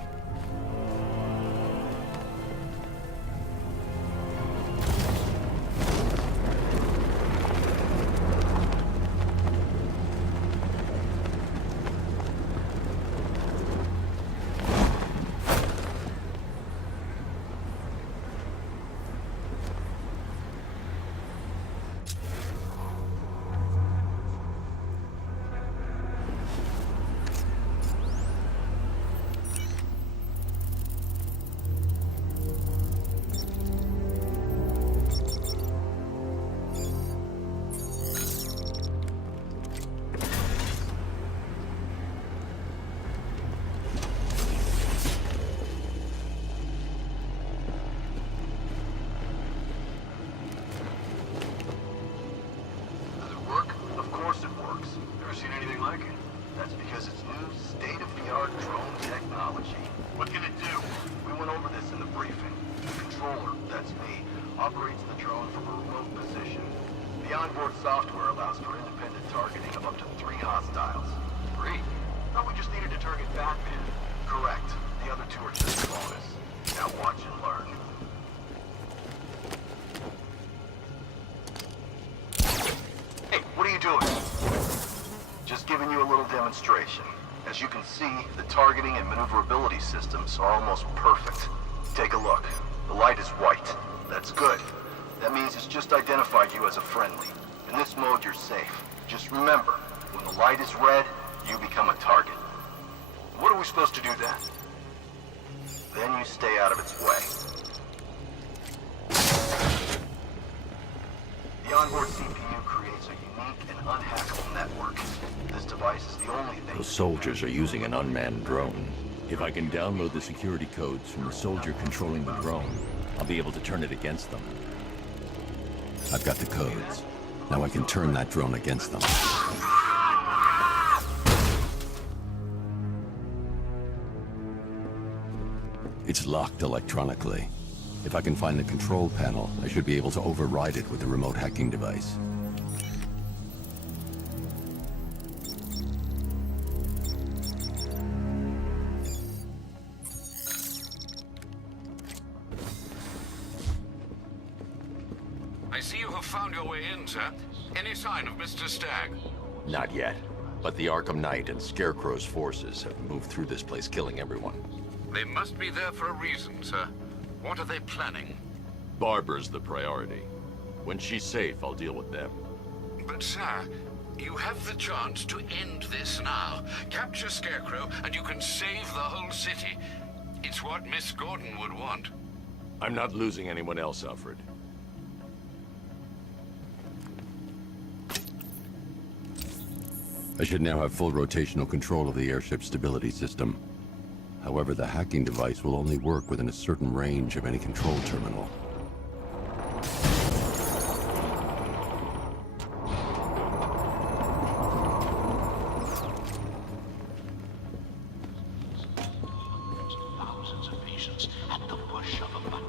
Demonstration. As you can see, the targeting and maneuverability systems are almost perfect. Take a look. The light is white. That's good. That means it's just identified you as a friendly. In this mode, you're safe. Just remember, when the light is red, you become a target. What are we supposed to do then? Then you stay out of its way. The onboard CPU creates a unique and unhackable network. This device is the only thing... Those soldiers are using an unmanned drone. If I can download the security codes from the soldier controlling the drone, I'll be able to turn it against them. I've got the codes. Now I can turn that drone against them. It's locked electronically. If I can find the control panel, I should be able to override it with the remote hacking device. I see you have found your way in, sir. Any sign of Mr. Stagg? Not yet. But the Arkham Knight and Scarecrow's forces have moved through this place, killing everyone. They must be there for a reason, sir. What are they planning? Barbara's the priority. When she's safe, I'll deal with them. But, sir, you have the chance to end this now. Capture Scarecrow, and you can save the whole city. It's what Miss Gordon would want. I'm not losing anyone else, Alfred. I should now have full rotational control of the airship's stability system. However, the hacking device will only work within a certain range of any control terminal. Thousands of patients at the push of a button.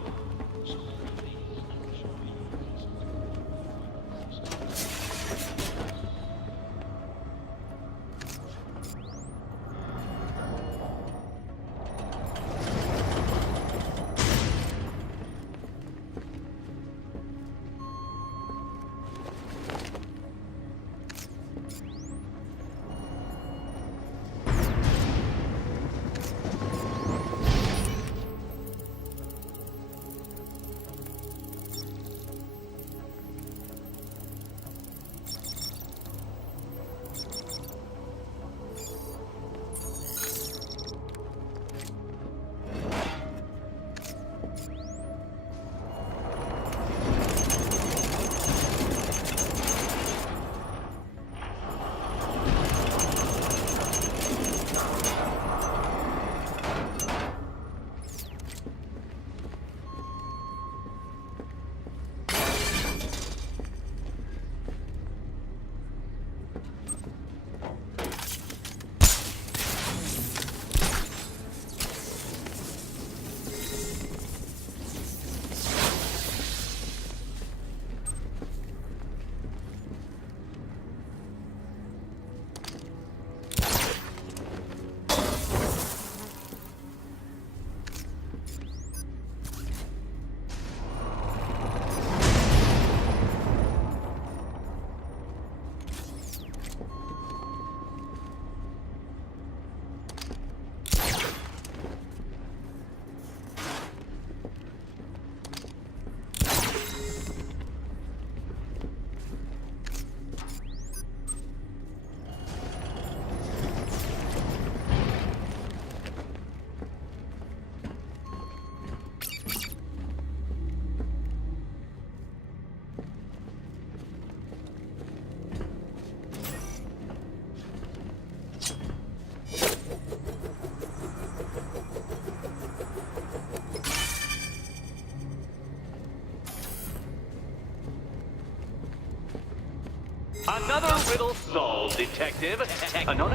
Another riddle solved, Detective. No.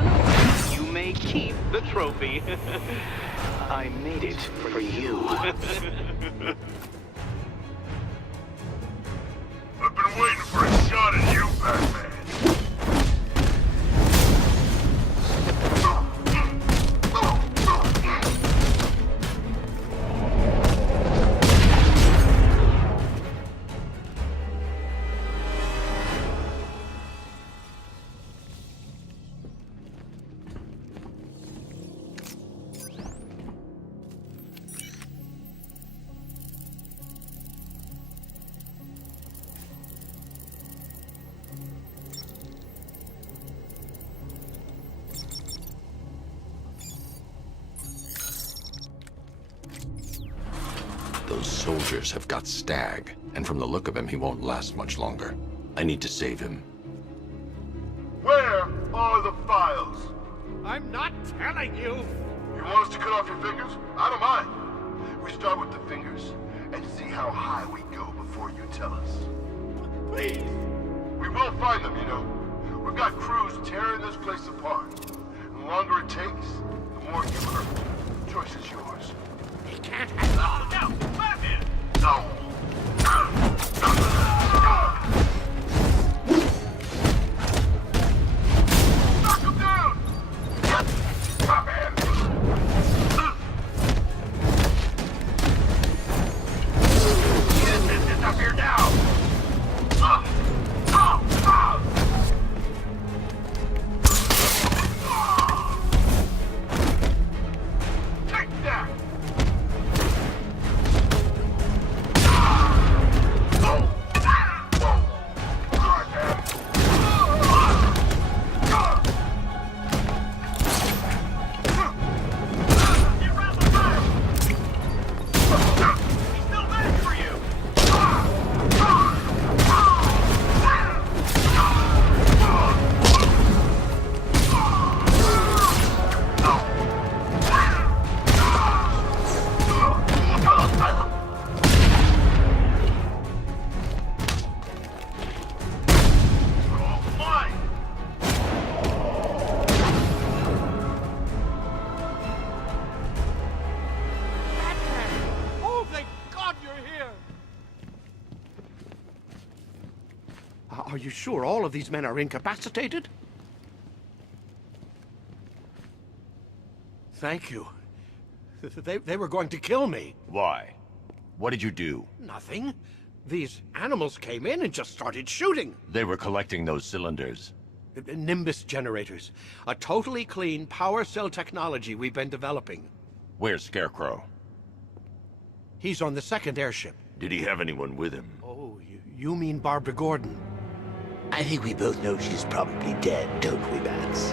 You may keep the trophy. I made it for you. I've been waiting for a shot at you, Batman. Those soldiers have got Stag, and from the look of him, he won't last much longer. I need to save him. Where are the files? I'm not telling you! You want us to cut off your fingers? I don't mind. We start with the fingers and see how high we go before you tell us. Please! We will find them, you know. We've got crews tearing this place apart. The longer it takes, the more you hurt. The choice is yours. He can't have it all! No! Let him! No! Knock him down! Stop it! Get up here now! Take that! Are you sure all of these men are incapacitated? Thank you. They were going to kill me. Why? What did you do? Nothing. These animals came in and just started shooting. They were collecting those cylinders. Nimbus generators. A totally clean power cell technology we've been developing. Where's Scarecrow? He's on the second airship. Did he have anyone with him? Oh, you mean Barbara Gordon? I think we both know she's probably dead, don't we, Bats?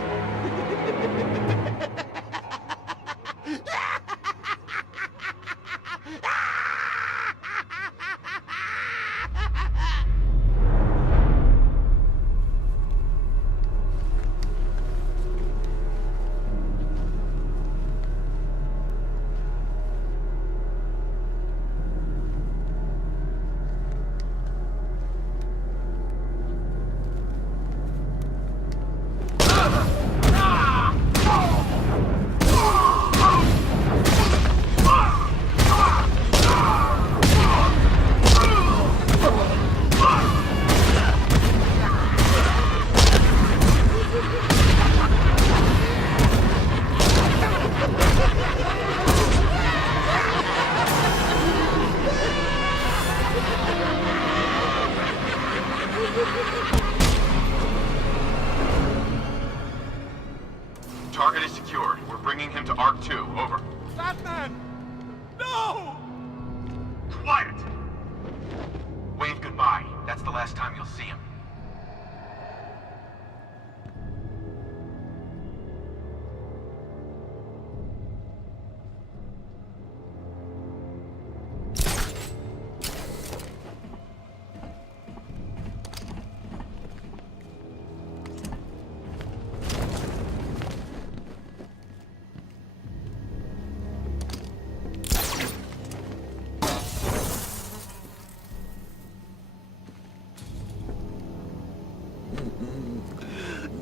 Target is secure. We're bringing him to Arc 2. Over. Batman! No! Quiet! Wave goodbye. That's the last time you'll see him.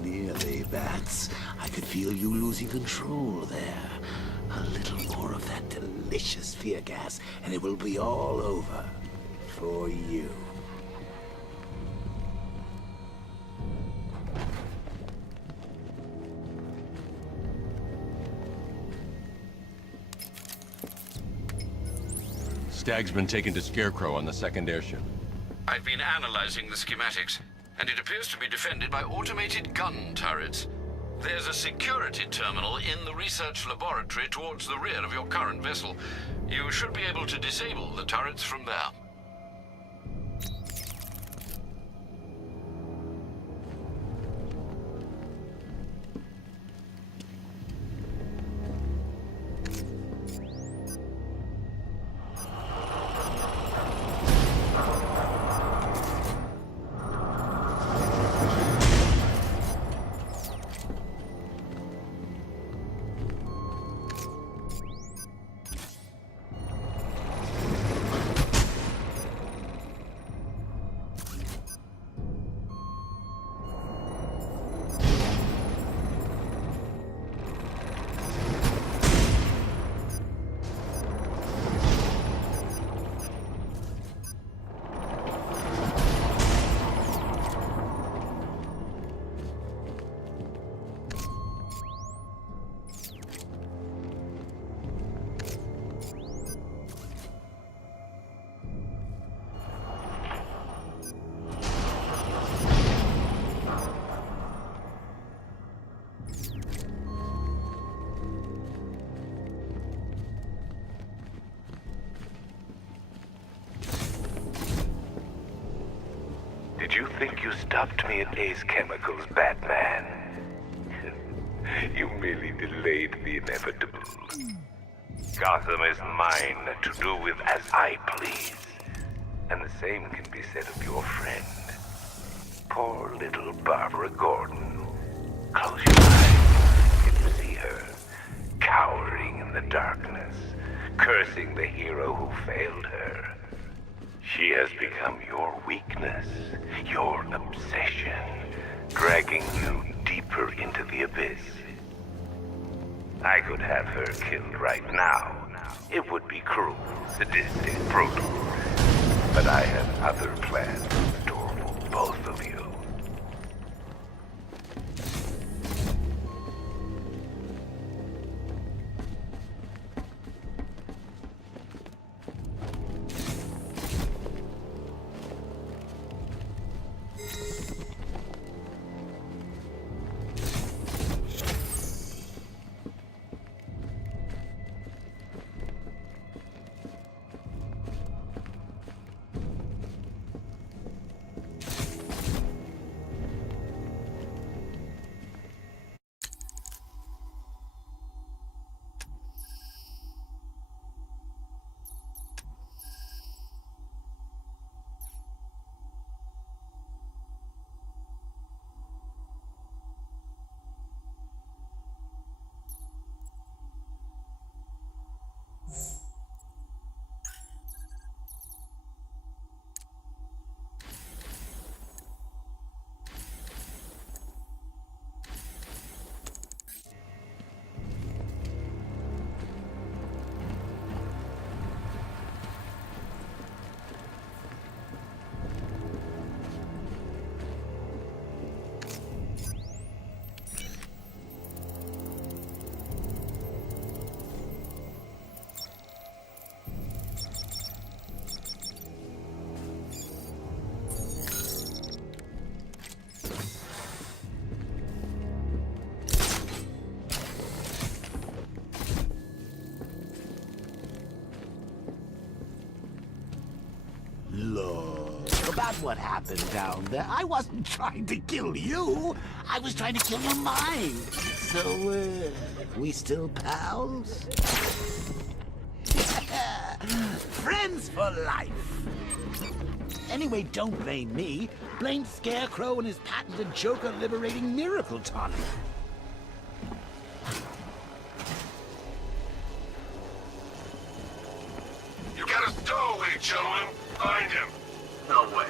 Nearly, Bats. I could feel you losing control there. A little more of that delicious fear gas, and it will be all over. For you. Stag's been taken to Scarecrow on the second airship. I've been analyzing the schematics, and it appears to be defended by automated gun turrets. There's a security terminal in the research laboratory towards the rear of your current vessel. You should be able to disable the turrets from there. Did you think you stopped me at Ace Chemicals, Batman? You merely delayed the inevitable. Gotham is mine to do with as I please. And the same can be said of your friend. Poor little Barbara Gordon. Close your eyes and you see her, cowering in the darkness, cursing the hero who failed her. She has become your weakness, your obsession, dragging you deeper into the abyss. I could have her killed right now. It would be cruel, sadistic, brutal. But I have other plans in store for both of you. about what happened down there. I wasn't trying to kill you. I was trying to kill your mind. So, we still pals? Friends for life. Anyway, don't blame me. Blame Scarecrow and his patented Joker-liberating miracle tonic. You got a stowaway, gentlemen. Find him. No way.